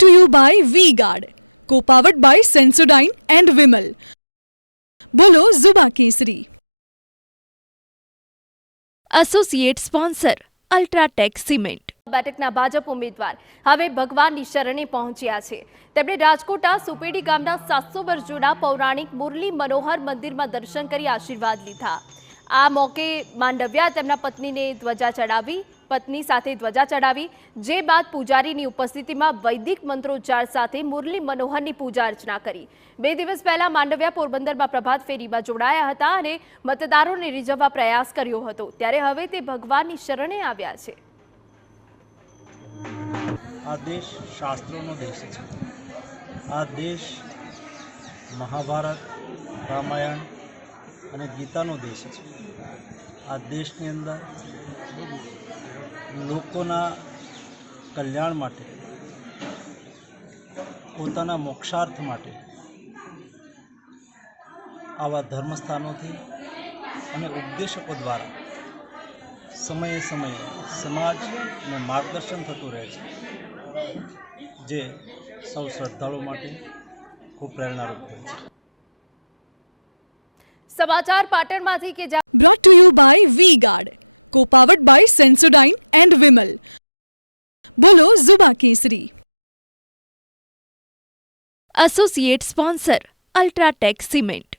to our boy Vega, powered by Sensodyne and Vinyl. Grow ZLPC. Associate sponsor UltraTech cement. બેઠકના ભાજપ ઉમેદવાર હવે ભગવાનની શરણે પહોંચ્યા છે. તેમણે રાજકોટના સુપેડી ગામના 700 વર્ષ જૂના પૌરાણિક મુરલી મનોહર મંદિરમાં દર્શન કરી આશીર્વાદ લીધા. આ મોકે માંડવ્યા તેમના પત્ની સાથે ધ્વજા ચડાવી, જે બાદ પૂજારીની ઉપસ્થિતિમાં વૈદિક મંત્રોચ્ચાર સાથે મુરલી મનોહરની પૂજા અર્ચના કરી. 2 દિવસ પહેલા માંડવ્યા પોરબંદરમાં પ્રભાત ફેરીમાં જોડાયા હતા અને મતદારોને રીઝવવા પ્રયાસ કર્યો હતો. ત્યારે હવે તે ભગવાનની શરણે આવ્યા છે. આ દેશ શાસ્ત્રોનો દેશ છે. આ દેશ મહાભારત, રામાયણ અને ગીતાનો દેશ છે. આ દેશની અંદર લોકોના કલ્યાણ માટે, પોતાના મોક્ષાર્થ માટે આવા ધર્મસ્થાનોથી અને ઉપદેશકો દ્વારા સમયે સમયે સમાજને માર્ગદર્શન થતું રહે છે, જે સૌ શ્રદ્ધાળુઓ માટે ખૂબ પ્રેરણારૂપ હોય છે. સમાચાર પાટણમાંથી કે Brought to our boy Vega, powered by Sensodyne and Vinyl. Grow ZLPC. Associate sponsor UltraTech cement.